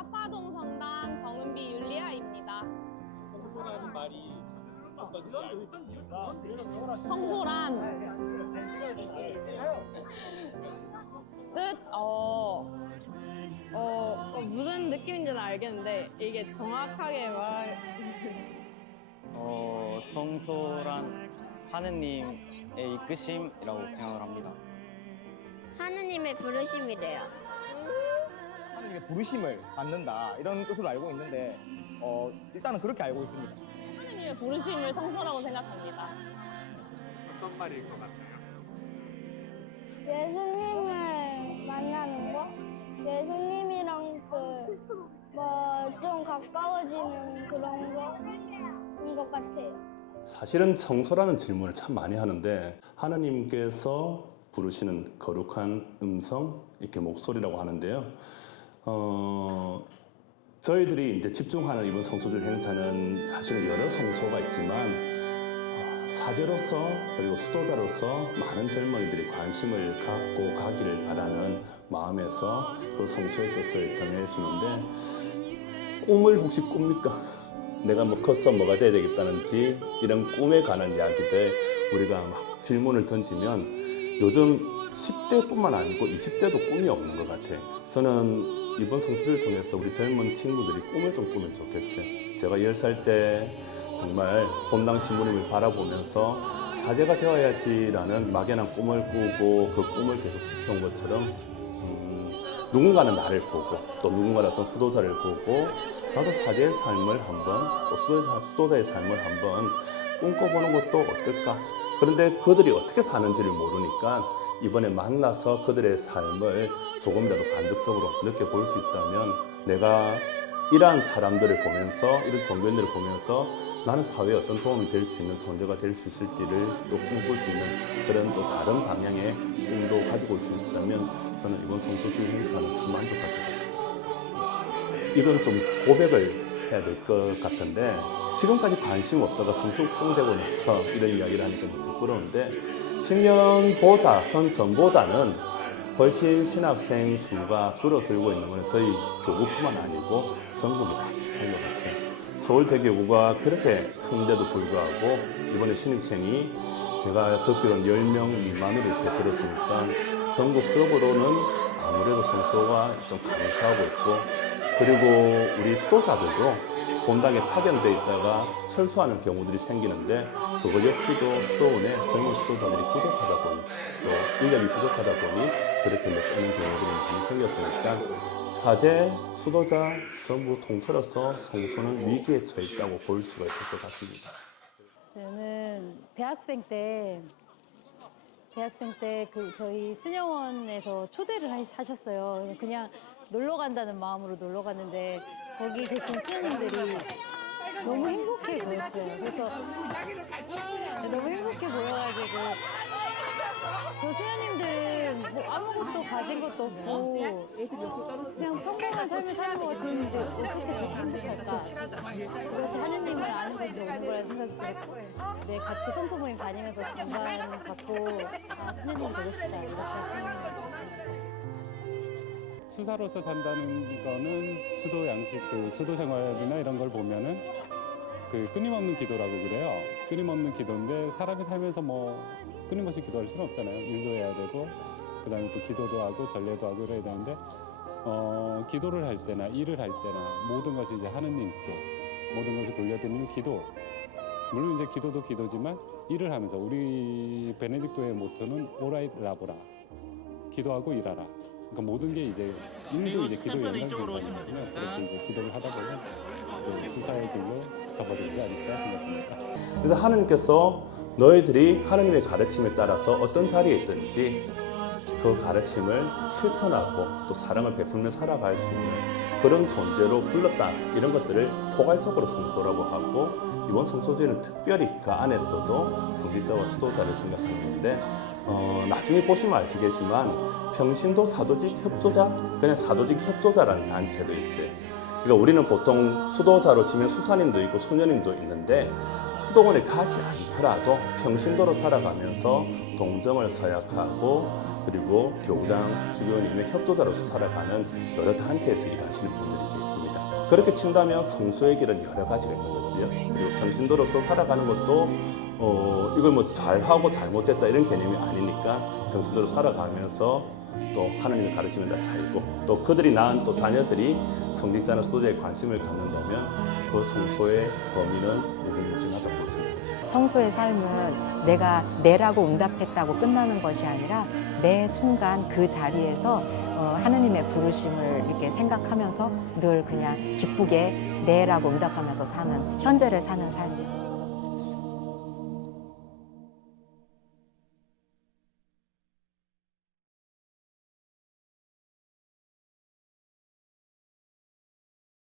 사파동 성당 정은비 율리아입니다. 성소라는 말이 어떤지 성소란 뜻, 어, 어, 어, 무슨 느낌인지는 알겠는데 이게 정확하게 말 어, 성소란 하느님의 이끄심이라고 생각을 합니다. 하느님의 부르심이래요. 하나님의 부르심을 받는다 이런 뜻으로 알고 있는데 어, 일단은 그렇게 알고 있습니다. 하느님의 부르심을 성소라고 생각합니다. 어떤 말일 것 같나요? 예수님을 만나는 거? 예수님이랑 그 뭐 좀 가까워지는 그런 거인 것 같아요. 사실은 성소라는 질문을 참 많이 하는데 하나님께서 부르시는 거룩한 음성 이렇게 목소리라고 하는데요. 어, 저희들이 이제 집중하는 이번 성소절 행사는 사실 여러 성소가 있지만 어, 사제로서 그리고 수도자로서 많은 젊은이들이 관심을 갖고 가기를 바라는 마음에서 그 성소의 뜻을 전해주는데 꿈을 혹시 꿉니까? 내가 뭐 커서 뭐가 돼야 되겠다는지 이런 꿈에 관한 이야기들 우리가 막 질문을 던지면 요즘 10대뿐만 아니고 20대도 꿈이 없는 것 같아요. 저는 이번 성수를 통해서 우리 젊은 친구들이 꿈을 좀 꾸면 좋겠어요. 제가 10살 때 정말 본당 신부님을 바라보면서 사제가 되어야지라는 막연한 꿈을 꾸고 그 꿈을 계속 지켜온 것처럼 음, 누군가는 나를 보고 또 누군가는 어떤 수도자를 보고 나도 사제의 삶을 한번 또 수도자, 수도자의 삶을 한번 꿈꿔보는 것도 어떨까? 그런데 그들이 어떻게 사는지를 모르니까 이번에 만나서 그들의 삶을 조금이라도 간접적으로 느껴볼 수 있다면 내가 이러한 사람들을 보면서 이런 종교인들을 보면서 나는 사회에 어떤 도움이 될 수 있는 존재가 될 수 있을지를 또 꿈꿀 수 있는 그런 또 다른 방향의 꿈도 가지고 올 수 있다면 저는 이번 성소주의 행사는 참 만족할 것 같아요. 이건 좀 고백을 해야 될 것 같은데 지금까지 관심 없다가 성소 걱정되고 나서 이런 이야기를 하니까 좀 부끄러운데 10년보다 선 전보다는 훨씬 신학생 수가 줄어들고 있는 것은 저희 교구뿐만 아니고 전국이 다 비슷한 것 같아요. 서울대 교구가 그렇게 큰데도 불구하고 이번에 신입생이 제가 듣기로는 10명 미만으로 이렇게 들었으니까 전국적으로는 아무래도 성소가 좀 감소하고 있고 그리고 우리 수도자들도 본당에 파견돼 있다가 철수하는 경우들이 생기는데 그것 역시도 수도원의 젊은 수도자들이 부족하다 보니 또 인력이 부족하다 보니 그렇게 못 가는 경우들이 많이 생겼으니까 사제, 수도자 전부 통틀어서 성소는 위기에 처해 있다고 볼 수가 있을 것 같습니다. 저는 대학생 때 대학생 때 그 저희 수녀원에서 초대를 하- 하셨어요. 그냥 놀러 간다는 마음으로 놀러 갔는데 거기 계신 수녀님들이 너무 행복해 보였어요. 그래서 너무 행복해 보여가지고 저 수녀님들은 뭐 아무것도 가진 것도 없고 그냥 평범한 삶을 사는 것 같았는데 어떻게 저렇게 행복할까? 그것이 하느님을 아는 것이 오는 거라는 생각이 들었고 네, 같이 성소 모임 다니면서 정말 갖고 아, 수녀님 되고 싶다 이렇게 생각했습니다. 수사로서 산다는 거는 수도 양식, 그 수도 생활이나 이런 걸 보면은 그 끊임없는 기도라고 그래요. 끊임없는 기도인데 사람이 살면서 뭐 끊임없이 기도할 수는 없잖아요. 일도 해야 되고 그다음에 또 기도도 하고 전례도 하고 이래야 되는데 어 기도를 할 때나 일을 할 때나 모든 것이 이제 하느님께 모든 것을 돌려드리는 기도. 물론 이제 기도도 기도지만 일을 하면서 우리 베네딕토의 모토는 오라이 라보라. 기도하고 일하라. 그러니까 모든 게 이제 일도 이제 기도 연관되거든요. 그렇게 이제 기도를 하다 보면 그 수사의 길로 접어들지 않을까 생각합니다. 그래서 하나님께서 너희들이 하나님의 가르침에 따라서 어떤 자리에 있든지 그 가르침을 실천하고 또 사랑을 베풀며 살아갈 수 있는 그런 존재로 불렀다 이런 것들을 포괄적으로 성소라고 하고 이번 성소제는 특별히 그 안에서도 성직자와 수도자를 생각하는데 어, 나중에 보시면 아시겠지만 평신도 사도직 협조자 그냥 사도직 협조자라는 단체도 있어요. 그러니까 우리는 보통 수도자로 치면 수사님도 있고 수녀님도 있는데 수도원에 가지 않더라도 평신도로 살아가면서 동정을 서약하고 그리고 교구장 주교님의 협조자로서 살아가는 여러 단체에서 일하시는 분들이 계십니다. 그렇게 친다면 성소의 길은 여러 가지가 있는 것이요. 그리고 평신도로서 살아가는 것도 어, 이걸 뭐 잘하고 잘못됐다 이런 개념이 아니니까 평신도로 살아가면서 또 하나님의 가르침을 다 살고 또 그들이 낳은 또 자녀들이 성직자나 수도자에 관심을 갖는다면 그 성소의 범위는 무궁무진하다고 있겠죠. 성소의 삶은 내가 내라고 응답했다고 끝나는 것이 아니라 매 순간 그 자리에서 어, 하느님의 부르심을 이렇게 생각하면서 늘 그냥 기쁘게 내라고 응답하면서 사는 현재를 사는 삶이에요.